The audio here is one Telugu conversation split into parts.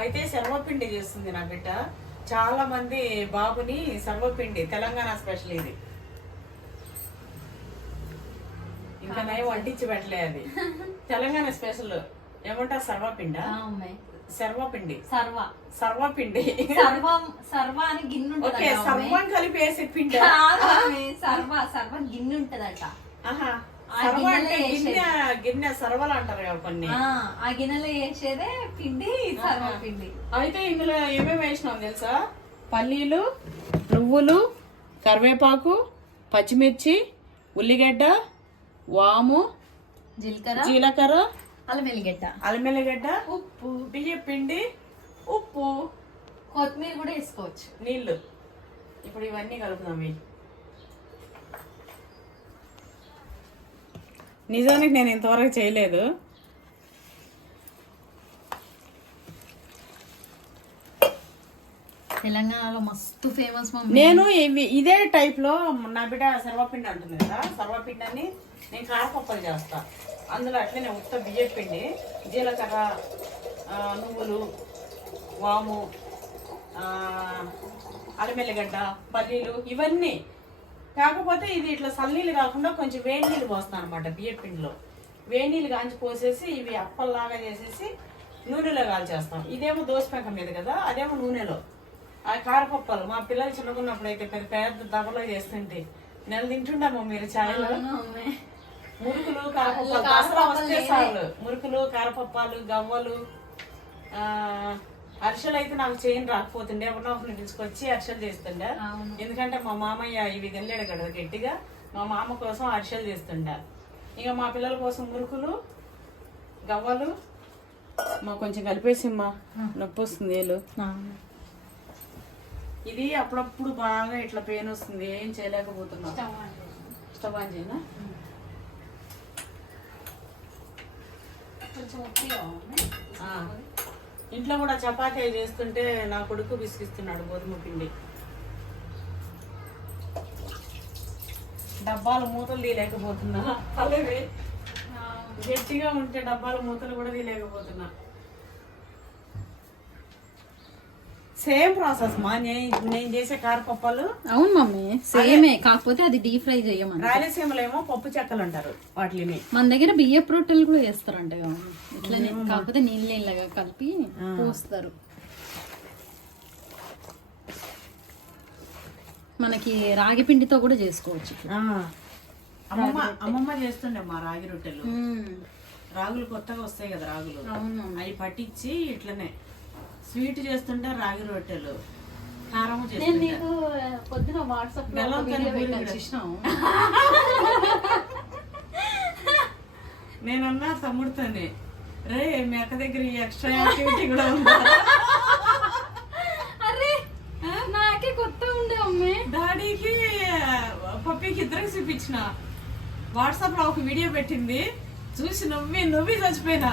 అయితే సర్వపిండి చేస్తుంది నా బిడ్డ. చాలా మంది బాబుని సర్వపిండి తెలంగాణ స్పెషల్ ఇది. ఇంకా నయం వంటించి పెట్టలే అది. తెలంగాణ స్పెషల్ ఏమంటారు? సర్వపిండ సర్వపిండి సర్వ. సర్వపిండి సర్వం సర్వ అని గిన్నె ఓకే. సర్వం కలిపి వేసే పిండి? సర్వ సర్వ గిన్నె ఉంటదట. ఆహా. గిన్నె సర్వలు అంటారు కొన్ని. ఆ, గిన్నెలో వేసేదే పిండి సర్వ పిండి. అయితే ఇందులో ఏమేమి వేసినాం తెలుసా? పల్లీలు నువ్వులు కరివేపాకు పచ్చిమిర్చి ఉల్లిగడ్డ వాము జీలకర్ర జీలకర్ర అల్లం వెల్లిగడ్డ అల్లమెల్లిగడ్డ ఉప్పు. బియ్య పిండి ఉప్పు. కొత్తిమీర కూడా వేసుకోవచ్చు. నీళ్ళు ఇప్పుడు ఇవన్నీ కలుపుదాం నిజానికి నేను ఇంతవరకు చేయలేదు. తెలంగాణలో మస్తు ఫేమస్ నేను ఇవి ఇదే టైప్లో నా బిడ్డ సర్వపిండి అంటుంది కదా సర్వపిండి అని నేను కారపప్పలు చేస్తా. అందులో అట్లనే ఉత్త బియ్యం పిండి జీలకర్ర నువ్వులు వాము ఆ, అల్లమెల్లిగడ్డ పల్లీలు ఇవన్నీ కాకపోతే ఇది ఇట్లా సన్నీళ్ళు కాకుండా కొంచెం వేడి నీళ్ళు పోస్తాను అనమాట బియ్యం పిండిలో. వేడి నీళ్ళు కాంచి పోసేసి ఇవి అప్పల్లాగా చేసేసి నూనెలో కాల్చేస్తాం. ఇదేమో దోశ పెంక మీద కదా అదేమో నూనెలో. ఆ కారపప్పలు మా పిల్లలు చిన్నకున్నప్పుడు అయితే పెద్ద పెద్ద దబలో చేస్తుంటే నెల తింటుండమ్మా మీరు ఛాయలో. మురుకులు కారపప్పాలు దసరా వస్తే చాలు. మురుకులు కారపప్పాలు గవ్వలు ఆ అరిసెలు అయితే నాకు చేయని రాకపోతుండే ఎవరినో ఒకరిని తీసుకొచ్చి అరిసెలు చేస్తుండే. ఎందుకంటే మా మామయ్య ఇవి తినలేడు కదా గట్టిగా. మా మామ కోసం అరిసెలు చేస్తుండే. ఇక మా పిల్లల కోసం మురుకులు గవ్వలు మా కొంచెం కలిపేసిమ్మా నొప్పి వస్తుంది ఏలు. ఇది అప్పుడప్పుడు బాగా ఇట్లా పెయిన్ వస్తుంది ఏం చేయలేకపోతున్నా. స్టవ్ ఆన్ చేయనా కొంచెం ఇంట్లో కూడా చపాతీ చేస్తుంటే నా కొడుకు బిసికిస్తున్నాడు గోధుమ పిండి. డబ్బాలు మూతలు తీయలేకపోతున్నా. అలాగే గట్టిగా ఉంటే డబ్బాల మూతలు కూడా తీయలేకపోతున్నా. Same process. మా నేను నేను చేసే కారపప్పాలు అవును మమ్మీ సేమే. కాకపోతే అది డీప్ ఫ్రై చేయమని రాయలసీమలో ఏమో పప్పు చెక్కలు అంటారు వాటిని. మన దగ్గర బియ్యపు రొట్టెలు కూడా చేస్తారంట. ఇట్లనే కాకపోతే నీళ్ళ నీళ్ళగా కలిపి పోస్తారు. మనకి రాగి పిండితో కూడా చేసుకోవచ్చు అమ్మమ్మ అమ్మమ్మ చేస్తుండే మా రాగి రొట్టెలు. రాగులు కొత్తగా వస్తాయి కదా రాగులు. అవును. అవి పట్టించి ఇట్లనే. స్వీట్ చేస్తుంటే రాగి రొట్టెలు కారం నేను నీకు పొద్దున వాట్సాప్ బెల్లం నేనన్నా తమ్ముడితోనే రే మీ అక్క దగ్గర ఈ ఎక్స్ట్రా యాక్టివిటీ కూడా ఉందా? అరే నాకే కొత్త ఉండే అమ్మే. డాడీకి పప్పికి ఇద్దరికి చూపించిన. వాట్సాప్లో ఒక వీడియో పెట్టింది. చూసి నవ్వి నవ్వి చచ్చిపోయినా.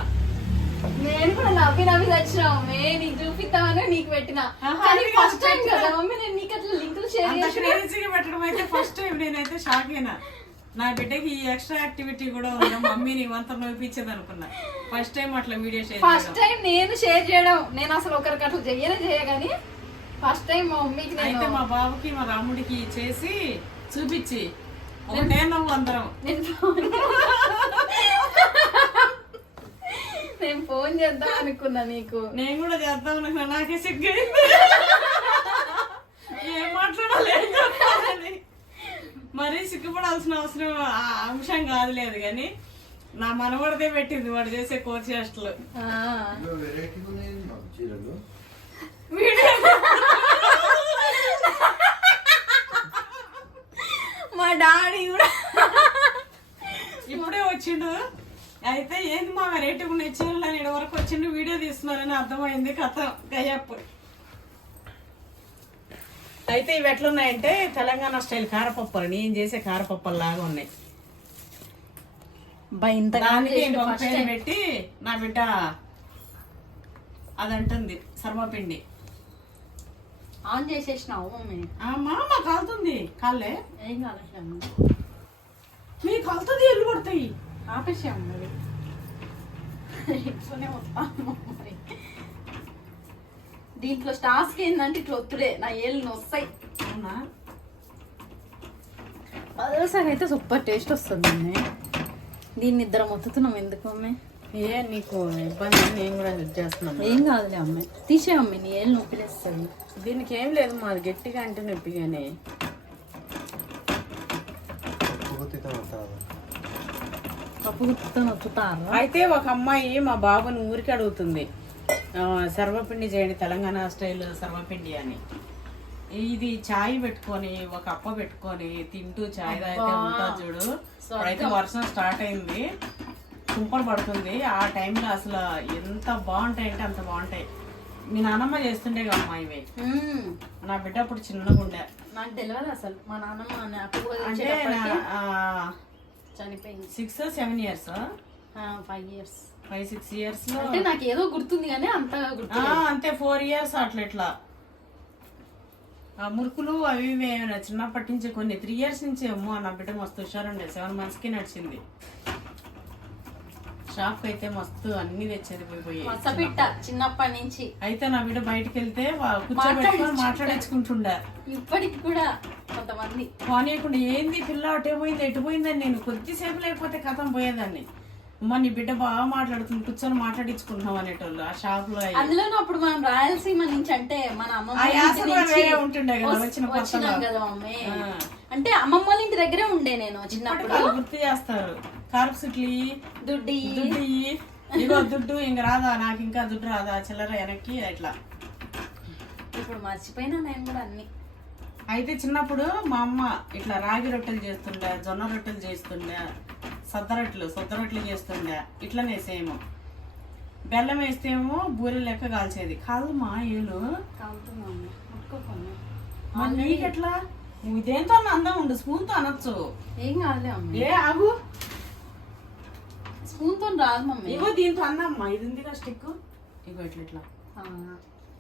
నేను కూడా నవ్వి నవ్వి వచ్చినా అమ్మే నీకు చూపిద్దామని నీకు పెట్టిన. కానీ ఫస్ట్ టైం. కదా మమ్మీ నేను నీకు అట్లా లింకులు షేర్ అంత క్రేజీగా పెట్టడం అయితే ఫస్ట్ టైం నేనైతే షాక్ అయినా. నా బిడ్డకి ఈ ఎక్స్ట్రా యాక్టివిటీ కూడా ఉందా మమ్మీ నీ వంత నవ్విపించింది అనుకున్నా. ఫస్ట్ టైం అట్లా వీడియో షేర్ ఫస్ట్ టైం నేను షేర్ చేయడం. నేను అసలు ఒకరికి అట్లా చెయ్యనే చేయగాని ఫస్ట్ టైం మా మమ్మీకి అయితే నేను మా బాబుకి మా రాముడికి చేసి చూపించి. ఒకటే నవ్వు అందరం. నేను ఫోన్ చేద్దాం అనుకున్నా నీకు. నేను కూడా చేద్దాం అనుకున్నా నాకే సిగ్గైంది ఏం మాట్లాడాలి మరీ సిగ్గుపడాల్సిన అవసరం ఆ అంశం కాదు లేదు కానీ నా మనవడితే పెట్టింది వాడు చేసే కోర్ చేష్టలు. మా డాడీ కూడా ఇప్పుడే వచ్చిండు. అయితే ఏంది మా వెరైటీ ఉన్నాయి చీరలు అని వరకు వచ్చిండు వీడియో తీస్తున్నారని అర్థమైంది కథ గయ్యప్పు అయితే ఇవి ఎట్లున్నాయంటే తెలంగాణ స్టైల్ కారపప్పులు నేను చేసే కారపప్పులు లాగా ఉన్నాయి. పెట్టి నా బిడ్డ అదంటుంది సర్వపిండి ఆన్ చేసేసినావు మమ్మీ. అమ్మా కాలుతుంది కాళ్ళే ఏం కాలేదు మీ కాలుతుంది ఎల్లు పడతాయి ఆపేసాము మరి. ఇట్లనే వస్తాను మరి. దీంట్లో టాస్క్ ఏంటంటే ఇట్లా ఒత్తుడే నా ఏళ్ళు వస్తాయి అవునా? అదోసారి అయితే సూపర్ టేస్ట్ వస్తుంది దీన్ని ఇద్దరం ఒత్తుతున్నాం ఎందుకు అమ్మే? ఏ నీకు ఇబ్బంది నేను కూడా హెల్ప్ చేస్తున్నాను ఏం కాదులే అమ్మే. తీసే అమ్మే నీ ఏళ్ళు నొప్పిలేస్తుంది దీనికి ఏం లేదు మాది గట్టిగా అంటే నొప్పిగానే ఒక్కొక్కటి అవుతుంది పప్పు గుర్తుతో నొత్తుతారా అయితే ఒక అమ్మాయి మా బాబుని ఊరికి అడుగుతుంది. సర్వపిండి చేయండి తెలంగాణ స్టైల్ సర్వపిండి అని. ఇది చాయ్ పెట్టుకొని ఒక అప్ప పెట్టుకొని తింటూ చాయ్ తాగితే ఉంటా చూడు. ఇప్పుడైతే వర్షం స్టార్ట్ అయింది. కుంపలు పడుతుంది. ఆ టైంలో అసలు ఎంత బాగుంటాయి అంటే అంత బాగుంటాయి. మీ నాన్నమ్మ చేస్తుండే అమ్మా ఇవి. నా బిడ్డ అప్పుడు చిన్నగా ఉండే. నాకు తెలియదు అసలు. మా నాన్నమ్మ అంటే చనిపోయింది. Six seven years five years five six ఇయర్స్లో? అంటే నాకు ఏదో గుర్తుంది కానీ గుర్తు ఆ, అంతే ఫోర్ ఇయర్స్ అట్లా ఇట్లా. ఆ మురుకులు అవి ఏమైనా చిన్నప్పటి నుంచి కొన్ని త్రీ ఇయర్స్ నుంచి అమ్మో నా బిడ్డ మస్తు హుషారుండే సెవెన్ మంత్స్కి నడిచింది. షాప్ అయితే మస్తు అన్ని తెచ్చేది పోయి చిన్నప్పటి నుంచి. అయితే నా బిడ్డ బయటకు వెళ్తే కూర్చోబెట్టుకొని మాట్లాడించుకుంటుండే ఇప్పటికి కూడా కొంతమంది. పోనీయకుండా ఏంది పిల్ల పోయింది ఎటు పోయిందని నేను కొద్దిసేపు లేకపోతే కథం పోయేదాన్ని. అమ్మ నీ బిడ్డ బాగా మాట్లాడుతుంది కూర్చొని మాట్లాడించుకుంటున్నాం అనేటోళ్ళు ఆ షాప్లో. అందులోనూ అప్పుడు మనం రాయలసీమ నుంచి అంటే మన అమ్మమ్మ ఉంటుండే కదా వచ్చిన కదా. అంటే అమ్మమ్మ ఇంటి దగ్గరే ఉండే నేను చిన్నప్పుడు. గుర్తు చేస్తారు. కార్పు సుట్లి దుడ్డి. దుడ్డు. ఇగో దుడ్డు ఇంక రాదా? నాకు ఇంకా దుడ్డు రాదా? చిల్లర వెనక్కి అట్లా ఇప్పుడు మర్చిపోయినా నేను కూడా అన్ని. అయితే చిన్నప్పుడు మా అమ్మ ఇట్లా రాగి రొట్టెలు చేస్తుండే జొన్న రొట్టెలు చేస్తుండే సద్ద రొట్టెలు సొద్ద రొట్టెలు చేస్తుండే. ఇట్లనే సేమ్. బెల్లం వేస్తేమో బూరె లెక్క కాల్చేది. కాదు మా ఏలు. మరి నీకెట్లా? నువ్వు దేంతో అన్న అందం ఉండు స్పూన్తో అనొచ్చు. ఏం కాదులే మమ్మీ ఏ ఆగు. స్పూన్తో రాదు మమ్మీ. ఇగో దీంతో అన్నమ్మా ఇది ఉందిగా స్టిక్ ఇగో ఇట్లా ఇట్లా.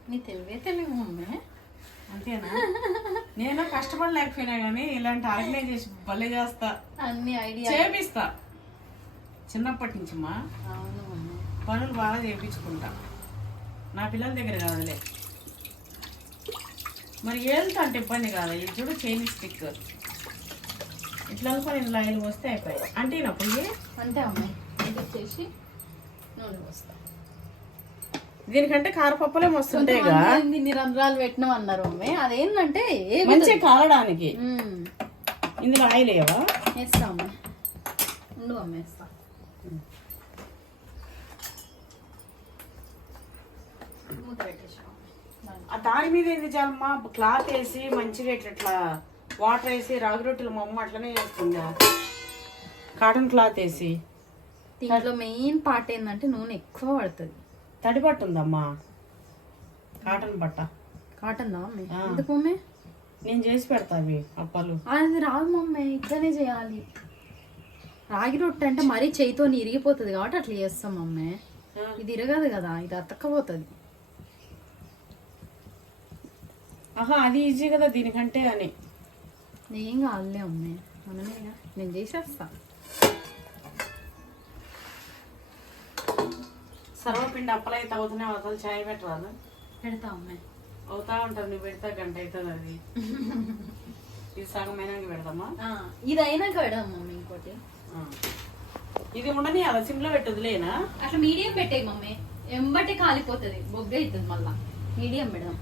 నీ తెలివే తెలివి మమ్మీ. అంతేనా? నేను కష్టపడలేకపోయినా కానీ ఇలాంటి ఆర్గనైజేషన్ భలే చేస్తా. అన్ని ఐడియా చేపిస్తా. చిన్నప్పటి నుంచి మా పనులు బాగా చేయించుకుంటా నా పిల్లల దగ్గర కాదులే. మరి ఏళ్ళతో అంటే ఇబ్బంది కాదా. ఇది చూడు చైనీస్ స్టిక్. ఇట్లా అనుకొని ఇలా ఇలా వస్తే అయిపోయాయి. అంటే పొయ్యి? అంతే అమ్మాయి. ఇది వచ్చేసి నూనె పోస్తా. దీనికంటే కారపప్పులే వస్తుంటాయిగా కొంతమంది దీన్ని రంధ్రాలు పెట్టినాం అన్నారు మమ్మీ. అదేంటంటే మంచిగా కాలడానికి. మ్మ్. ఇందులో ఆయిల్ వేయవా? ఉండు అమ్మ వేస్తా. ఆ దాని మీద ఏంది చాలమ్మా క్లాత్ వేసి మంచిగా ఇట్లా ఇట్లా వాటర్ వేసి రాగి రొట్టెలు మా అమ్మ అట్లనే చేస్తుందా కాటన్ క్లాత్ వేసి. దీంట్లో మెయిన్ పార్ట్ ఏంటంటే నూనె ఎక్కువ పడుతుంది. తడి బట్ట ఉందమ్మా. కాటన్ బట్ట. కాటన్ దా మమ్మీ ఆ. ఎందుకు మమ్మీ నేను చేసి పెడతా అవి అప్పలు. అది రాదు మమ్మీ ఇట్లనే చేయాలి. రాగి రొట్టె అంటే మరీ చేయితో ఇరిగిపోతుంది కాబట్టి అట్లా చేస్తాం మమ్మీ. ఇది ఇరగదు కదా ఇది అతక్కపోతుంది ఆహా అది ఈజీ కదా దీనికంటే అని. ఏం కాదులే అమ్మే మనమేగా. నేను చేసేస్తా. సర్వపిండి అప్పలు అయితే అవుతూనే అవుతుంది చాయ్ పెట్టరాదు? పెడతా అమ్మే. అవుతా ఉంటుంది నువ్వు పెడతా గంట అవుతుంది అది. ఇది సగం అయినాక పెడదామా? ఆ, ఇది అయినాక పెడదాం మమ్మీ ఇంకోటి. ఇది ఉండని అలా సిమ్లో పెట్టదులేనా అట్లా మీడియం పెట్టేయి మమ్మీ. ఎంబటి కాలిపోతుంది బొగ్గ అవుతుంది మళ్ళా. మీడియం పెడదాం.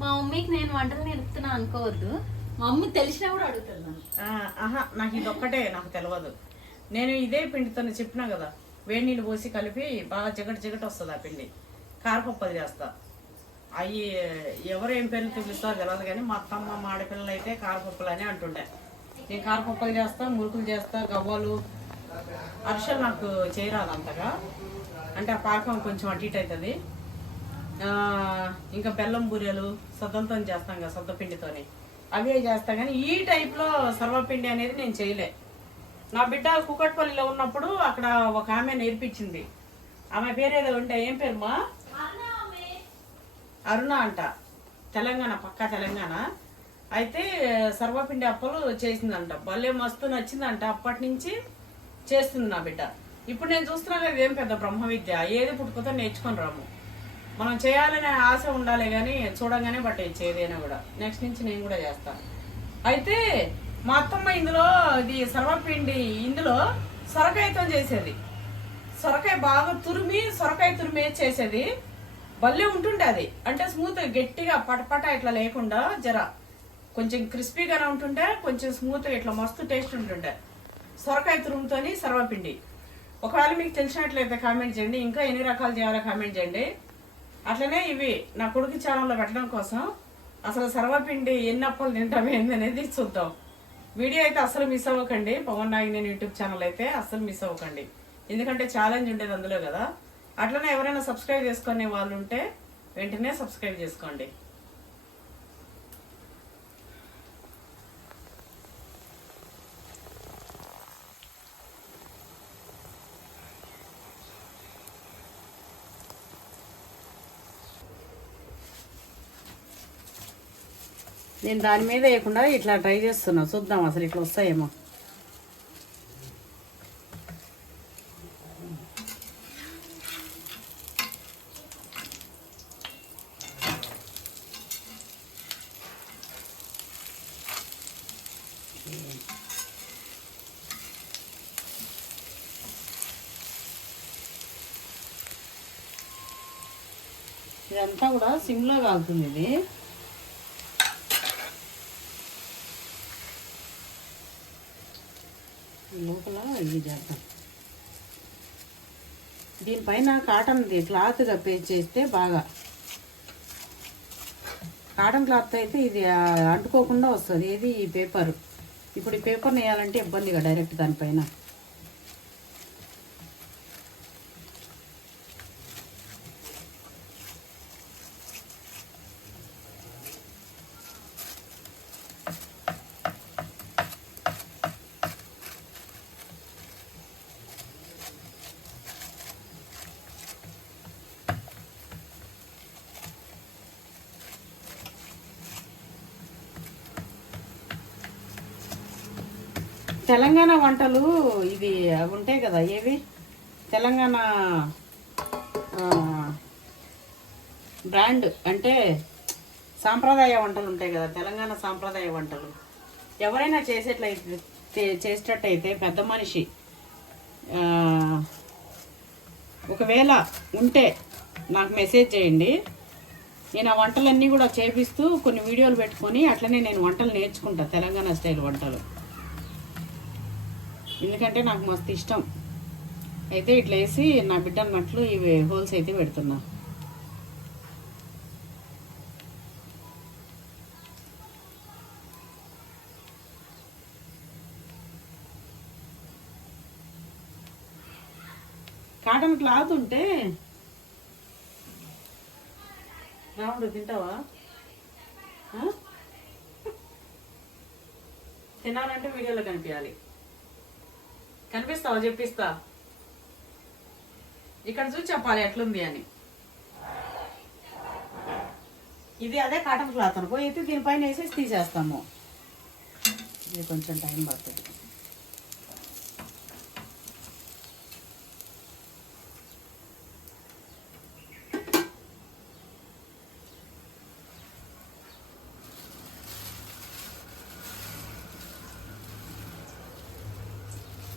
మా మమ్మీకి నేను వంటలు నేర్పుతున్నా అనుకోవద్దు. మా అమ్మ తెలిసినా కూడా అడుగుతుంది నాకు ఇది ఒక్కటే నాకు తెలియదు నేను ఇదే పిండితో చెప్పినా కదా వేడి నీళ్ళు పోసి కలిపి బాగా జిగట జిగట వస్తుంది ఆ పిండి. కారపప్పది చేస్తా. అవి ఎవరు ఏం పేర్లు చూపిస్తారో తెలియదు కానీ మా అత్తమ్మ మా ఆడపిల్లలు అయితే కారపప్పులు అని అంటుండే. నేను కారపప్పలు చేస్తా మురుకులు చేస్తా గవ్వలు. అరిసెలు నాకు చేయరాదు అంతగా. అంటే ఆ పాకం కొంచెం అటు ఇటు అవుతుంది ఇంకా బెల్లం బూరెలు సొద్దంతో చేస్తాం కదా సొద్ద పిండితోని. అవే చేస్తా కానీ ఈ టైప్లో సర్వపిండి అనేది నేను చేయలే. నా బిడ్డ కుకట్పల్లిలో ఉన్నప్పుడు అక్కడ ఒక ఆమె నేర్పించింది. ఆమె పేరు ఏదో ఉంటే ఏం పేరు మా? అరుణ అంట. తెలంగాణ పక్కా తెలంగాణ. అయితే సర్వపిండి అప్పలు చేసిందంట. భలే మస్తు నచ్చిందంట. అప్పటి నుంచి చేస్తుంది నా బిడ్డ. ఇప్పుడు నేను చూస్తున్నా కదా ఏం పెద్ద బ్రహ్మ విద్య. ఏది పుట్టుకతో నేర్చుకొని రాము. మనం చేయాలనే ఆశ ఉండాలి కానీ చూడంగానే పట్టేయచ్చు ఏదైనా కూడా. నెక్స్ట్ నుంచి నేను కూడా చేస్తాను. అయితే మా అత్తమ్మ ఇందులో ఇది సర్వపిండి ఇందులో సొరకాయతో చేసేది. సొరకాయ బాగా తురిమి సొరకాయ తురిమి చేసేది. భలే ఉంటుండే అది. అంటే స్మూత్ గట్టిగా పటపట ఇట్లా లేకుండా జర కొంచెం క్రిస్పీగానే ఉంటుండే కొంచెం స్మూత్ ఇట్లా మస్తు టేస్ట్ ఉంటుండే. సొరకాయ తురుముతోని సర్వపిండి. ఒకవేళ మీకు తెలిసినట్లయితే కామెంట్ చేయండి. ఇంకా ఎన్ని రకాలు చేయాలో కామెంట్ చేయండి. అట్లనే ఇవి నా కొడుకు ఛానల్లో పెట్టడం కోసం అసలు సర్వపిండి ఎన్ని అప్పలు తింటాం ఏందనేది చూద్దాం. వీడియో అయితే అసలు మిస్ అవ్వకండి. పవన్ నాయక్ నేను యూట్యూబ్ ఛానల్ అయితే అసలు మిస్ అవ్వకండి. ఎందుకంటే ఛాలెంజ్ ఉండేది అందులో కదా. అట్లనే ఎవరైనా సబ్స్క్రైబ్ చేసుకునే వాళ్ళు ఉంటే వెంటనే సబ్స్క్రైబ్ చేసుకోండి. నేను దాని మీద వేయకుండా ఇట్లా ట్రై చేస్తున్నా. చూద్దాం అసలు ఇట్లా వస్తాయేమో. ఇదంతా కూడా సిమ్లో కాలుతుంది ఇది. లోపల ఇది చేద్దాం. దీనిపైన కాటన్ క్లాత్ పేస్ట్ చేస్తే బాగా. కాటన్ క్లాత్ అయితే ఇది అంటుకోకుండా వస్తుంది. ఏది ఈ పేపర్? ఇప్పుడు ఈ పేపర్ వేయాలంటే ఇబ్బందిగా డైరెక్ట్ దానిపైన. తెలంగాణ వంటలు ఇవి అవి ఉంటాయి కదా ఏవి? తెలంగాణ బ్రాండ్ అంటే సాంప్రదాయ వంటలు ఉంటాయి కదా తెలంగాణ సాంప్రదాయ వంటలు. ఎవరైనా చేసేట్లయితే చేసేటట్టయితే పెద్ద మనిషి ఒకవేళ ఉంటే నాకు మెసేజ్ చేయండి. నేను ఆ వంటలన్నీ కూడా చేపిస్తూ కొన్ని వీడియోలు పెట్టుకొని అట్లనే నేను వంటలు నేర్చుకుంటా తెలంగాణ స్టైల్ వంటలు. ఎందుకంటే నాకు మస్తు ఇష్టం. అయితే ఇట్లా వేసి నా బిడ్డ అన్నట్లు ఇవి హోల్స్ అయితే పెడుతున్నా. కాటన్ క్లాత్ ఉంటే రాముడు తింటావా? తినాలంటే వీడియోలో కనిపించాలి. కనిపిస్తావా? చెప్పిస్తా. ఇక్కడ చూసి చెప్పాలి ఎట్లుంది అని. ఇది అదే కాటన్ క్లాత్ అనుకో అయితే దీనిపైన వేసేసి తీసేస్తాము. ఇది కొంచెం టైం పడుతుంది.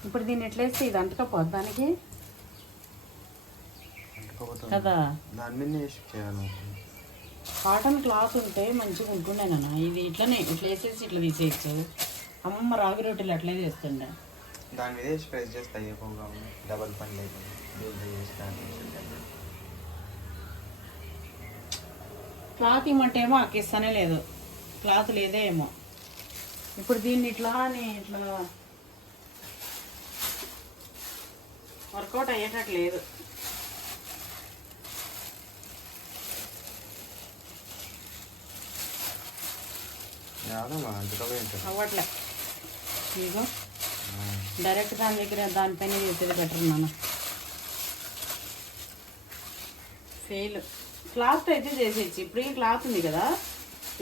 ఇప్పుడు దీన్ని ఎట్లేస్తే ఇది అంటకపోద్ది దానికి? కదా. దాని మీద వేసి చేయాలి కాటన్ క్లాత్ ఉంటే మంచిగా ఉంటుండే నాన్న. ఇది ఇట్లనే ఇట్లా వేసేసి ఇట్లా తీసేయచ్చు. అమ్మమ్మ రాగి రొట్టెలు అట్లే చేస్తుండే. దాని మీద వేసి ప్రెస్ చేస్తే అయిపోగా డబల్ పని దాంట్లో. క్లాత్ ఇమ్మంటే ఏమో అక్కిస్తానే లేదు. క్లాత్ లేదే ఏమో. ఇప్పుడు దీన్ని ఇట్లా అని ఇట్లా వర్కౌట్ అయ్యేటట్టు లేదు. అవ్వట్లే. ఇదిగో. డైరెక్ట్ దాని దగ్గర దానిపైన చేసేది బెటర్ నాన్న. ఫెయిల్ క్లాత్ అయితే చేసేయచ్చు. ఇప్పుడు ఈ క్లాత్ ఉంది కదా.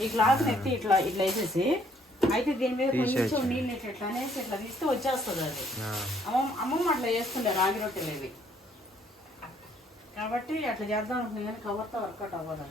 ఈ క్లాత్ని ఎత్తి ఇట్లా ఇట్లా వేసేసి అయితే దీని మీద కొంచెం. నీళ్ళు ఇట్లా అనేసి ఇట్లా తీస్తే వచ్చేస్తుంది అది. ఆ, అమ్మమ్మ అమ్మమ్మ అట్లా చేస్తుండే రాగి రొట్టెలు ఇవి. కాబట్టి అట్లా చేద్దాం అనుకుంది కానీ కవర్తో వర్కౌట్ అవ్వదు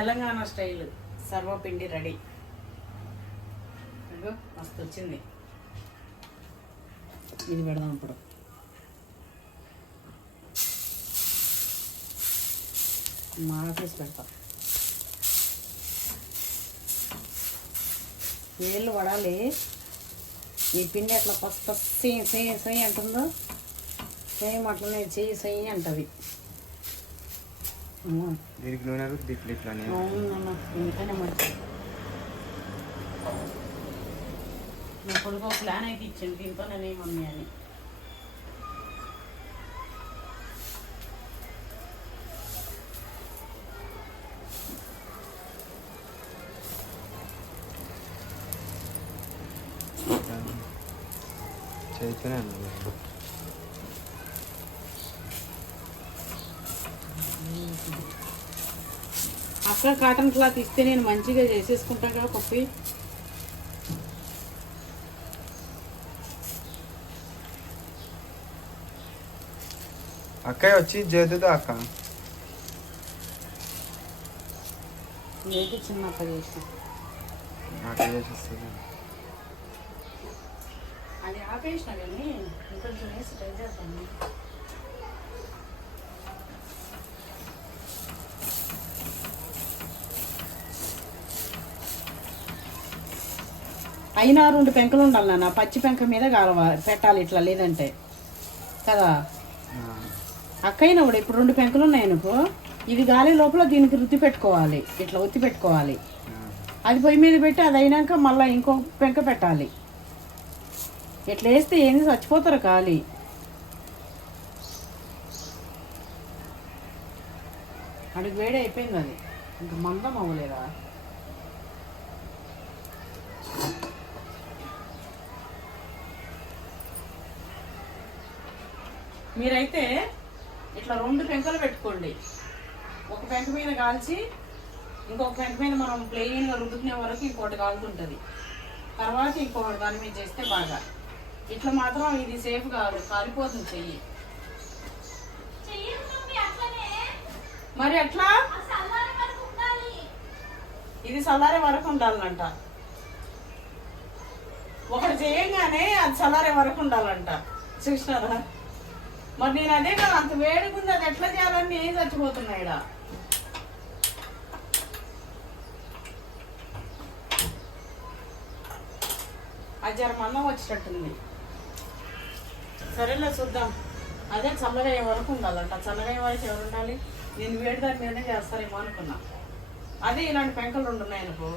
తెలంగాణ స్టైల్ సర్వపిండి రెడీ. మస్తు వచ్చింది ఇది పెడదాం ఇప్పుడు. ఆఫీస్ పెడతాం. వేళ్ళు పడాలి ఈ పిండి అట్లా ఫస్ట్ ఫస్ట్ సెయ్యి సెయ్యి సెయ్యి అంటుందో? సేమ్ అట్లనే చెయ్యి సెయ్యి అంటుంది. దీనికి నూనె రుద్ది ఇట్లా ఇట్లానే కొడుకు ప్లాన్ అయితే ఇచ్చింది దీంతో నేను మమ్మీ అని. చేస్తూనే అన్నాను అక్క కాటన్ క్లాత్ ఇస్తే నేను మంచిగా చేసేసుకుంటా కదా పప్పి. అక్కయ్య వచ్చి చేద్దుదా అక్క. నేటి చిన్న అక్క చేసిన. నాకు చేసేస్తుంది. అది ఆపేసిన కానీ ఇంకొంచెం వేసి ట్రై చేద్దాము అయినా రెండు పెంకలు ఉండాలి నాన్న. పచ్చి పెంక మీద కాలవ పెట్టాలి ఇట్లా లేదంటే. కదా? అక్కయినా కూడా ఇప్పుడు రెండు పెంకలు ఉన్నాయి అనుకో ఇది గాలి లోపల దీనికి రుద్ది పెట్టుకోవాలి. ఇట్లా ఒత్తి పెట్టుకోవాలి. అది పొయ్యి మీద పెట్టి అది అయినాక మళ్ళీ ఇంకో పెంక పెట్టాలి. ఇట్లా వేస్తే ఏంది? చచ్చిపోతారు ఖాళీ అడిగి వేడి అయిపోయింది అది. ఇంక మందం అవ్వలేదా? మీరైతే ఇట్లా రెండు పెంకలు పెట్టుకోండి. ఒక పెంక మీద కాల్చి ఇంకొక పెంక మీద మనం ప్లెయిన్గా రుద్దుకునే వరకు ఇంకోటి కాలుతుంటుంది. తర్వాత ఇంకొకటి దాని మీద చేస్తే బాగా. ఇట్లా మాత్రం ఇది సేఫ్ కాదు కాలిపోతుంది చెయ్యి. మరి ఎట్లా? ఇది చల్లారే వరకు ఉండాలంట. ఒకటి చేయంగానే అది చల్లారే వరకు ఉండాలంట. చూసినారా? మరి నేను అదే కదా అంత వేడిగుంది అది ఎట్లా చేయాలని ఏం చచ్చిపోతున్నాయిడా అది జర మందం వచ్చేటట్టుంది. సరేలే చూద్దాం. అదే చల్లగా అయ్యే వరకు ఉండాలంట చల్లగా అయ్యే వరకు ఎవరు ఉండాలి? నేను వేడి దాని మీదనే చేస్తారేమో అనుకున్నా. అదే ఇలాంటి పెంకలు రెండు అనుకో.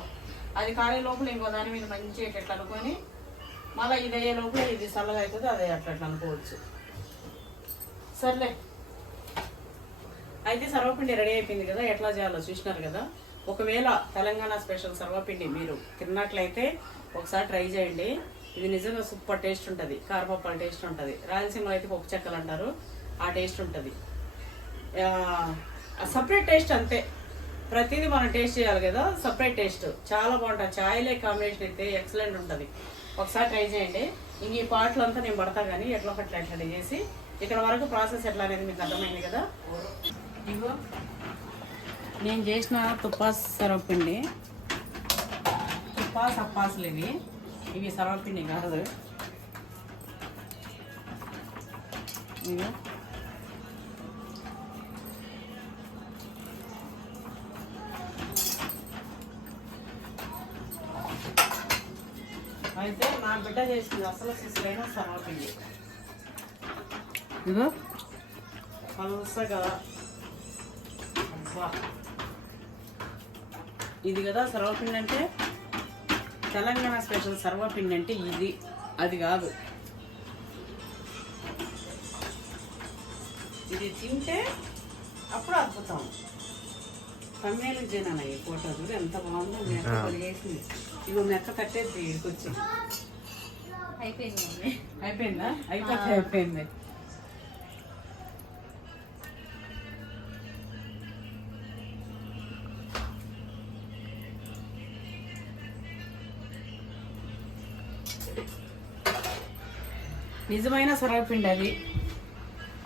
అది కాలే లోపల ఇంకో దాని మీద మంచి ఎట్లా అనుకొని మళ్ళీ ఇది అయ్యే లోపల ఇది చల్లగా అవుతుంది అదే అట్లా అట్లా అనుకోవచ్చు. సర్లే. అయితే సర్వపిండి రెడీ అయిపోయింది కదా ఎట్లా చేయాలో చూసినారు కదా? ఒకవేళ తెలంగాణ స్పెషల్ సర్వపిండి మీరు తిన్నట్లయితే ఒకసారి ట్రై చేయండి. ఇది నిజంగా సూపర్ టేస్ట్ ఉంటుంది. కారపప్పాల టేస్ట్ ఉంటుంది. రాయలసీమలో అయితే పప్పు చెక్కలు అంటారు. ఆ టేస్ట్ ఉంటుంది. సపరేట్ టేస్ట్ అంతే. ప్రతిదీ మనం టేస్ట్ చేయాలి కదా సపరేట్ టేస్ట్ చాలా బాగుంటుంది. ఛాయ్లే కాంబినేషన్ అయితే ఎక్సలెంట్ ఉంటుంది. ఒకసారి ట్రై చేయండి. ఇంక ఈ పాటలు అంతా నేను పడతా కానీ ఎట్లా ఒకటి అట్లా చేసి ఇక్కడ వరకు ప్రాసెస్ ఎట్లా అనేది మీకు అర్థమైంది కదా? ఇగో నేను చేసిన తుప్పాస్ సర్వపిండి. తుప్పాస్ అప్పాసులు ఇవి. ఇవి సర్వపిండి కాదు. ఇగో. అయితే నా బిడ్డ చేసింది అసలు సిసరైన సర్వపిండి. ఇదిగో పలుసగా. ఇది కదా సర్వపిండి అంటే తెలంగాణ స్పెషల్ సర్వపిండి అంటే ఇది. అది కాదు. ఇది తింటే అప్పుడు అద్భుతం. తమిళ జనాన ఈ ఫోటో చూడు ఎంత బాగుందో మెక్క కలిగేసింది ఇగో మెక్క తట్టేది ఇక్కడికి వచ్చి. అయిపోయింది. అయిపోయిందా? అయిపోతే అయిపోయింది. నిజమైన సొరపిండి అది.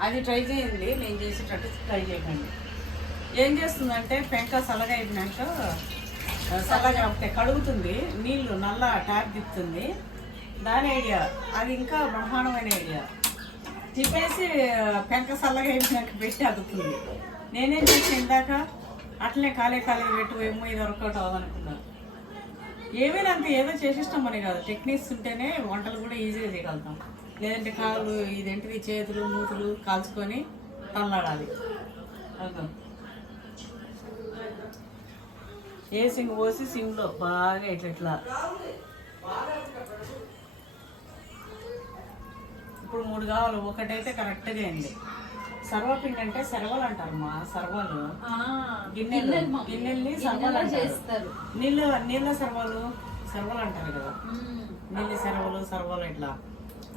అది ట్రై చేయండి. నేను చేసేటట్టు ట్రై చేయకండి ఏం చేస్తుందంటే పెంక చల్లగా అయిపోయినాక చల్లగా ఒకటే కడుగుతుంది. నీళ్ళు నల్ల ట్యాప్ తిప్పుతుంది. దాని ఐడియా అది ఇంకా బ్రహ్మాండమైన ఐడియా. తిప్పేసి పెంక చల్లగా అయిపోయినాక పెట్టి అదుతుంది నేనేం చేసి ఇందాక అట్లనే ఖాళీ ఖాళీ పెట్టు ఏమో ఇది వర్కౌట్ అవ్వదనుకున్నాను ఏమైనా అంత ఏదో చేసిస్తాం అని కాదు. టెక్నిక్స్ ఉంటేనే వంటలు కూడా ఈజీగా చేయగలుగుతాం. లేదంటే కాళ్ళు ఇదేంటివి చేతులు మూతులు కాల్చుకొని తల్లాడాలి ఏ సింగ్ పోసి సింగ్లో బాగా ఇట్లా ఇట్లా. ఇప్పుడు మూడు కావాలి ఒకటైతే కరెక్ట్గా అయింది. సర్వపిండి అంటే సెరవలు అంటారు మా సర్వలు. గిన్నెలు. గిన్నెల్ని గిన్నెలో సర్వలు. చేస్తారు. నీళ్ళ నీళ్ళ సర్వలు సర్వలు అంటారు కదా. నీళ్ళ సర్వలు సర్వలు ఇట్లా.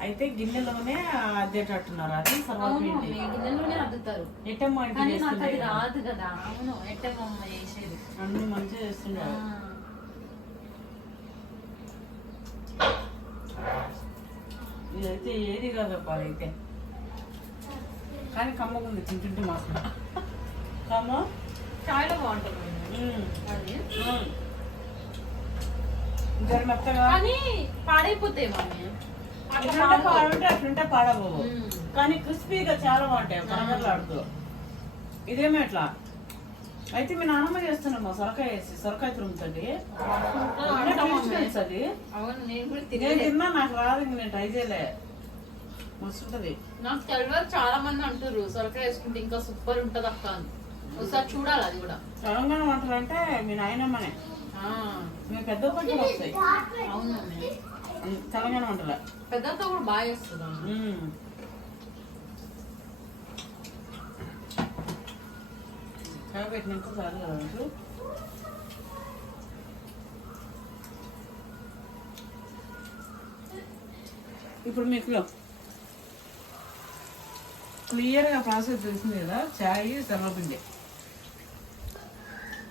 అయితే గిన్నెలోనే అద్దేటట్టున్నారు. అది సర్వపిండి గిన్నెలోనే అద్దుతారు. ఎట్టమ్మ కానీ నాకు అది చేస్తుండే రాదు కదా. అవును ఎట్టమ్మ చేసేది. అన్ని మంచిగా చేస్తున్నారు. ఇదైతే ఏది కాదప్ప అయితే. కానీ కమ్మగుంది తింటుంటే మాత్రం. కమ్మ? చాలా బాగుంటుంది. జర మెత్తగా. కానీ పాడైపోతాయి మమ్మీ అట్లా పాడుంటే అట్లుంటే పాడవు. కానీ క్రిస్పీగా చాలా బాగుంటాయి కరగరలాడుతూ ఇదేమో ఎట్లా? అయితే మీ నాన్నమ్మ చేస్తున్నామా సొరకాయ వేసి సొరకాయ తురుముతుంది అది? అవును నేను తిన్నా నాకు రాదు ఇంక నేను ట్రై చేయలే. మస్తుంటది. నాకు తెలియదు చాలా మంది అంటారు సొరకాయ వేసుకుంటే ఇంకా సూపర్ ఉంటది అక్క ఒకసారి చూడాలి అది కూడా. తెలంగాణ వంటలు అంటే మీ నాయనమ్మనే. మీ పెద్ద పట్టులు వస్తాయి. అవును మమ్మీ ఉమ్, తెలంగాణ వంటలే. పెద్దతో కూడా బాగా చేస్తుంది? పెట్టినాక చాలు కదా? ఇప్పుడు మీకు క్లియర్గా ప్రాసెస్ తెలిసింది కదా చాయ్ సర్వపిండి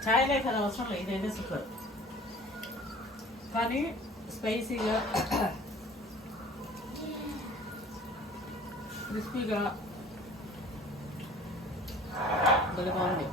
చాయ్ లేక అవసరం లేదు ఇదైతే సూపర్. కానీ స్పైసీగా క్రిస్పీగా భలే బాగుంది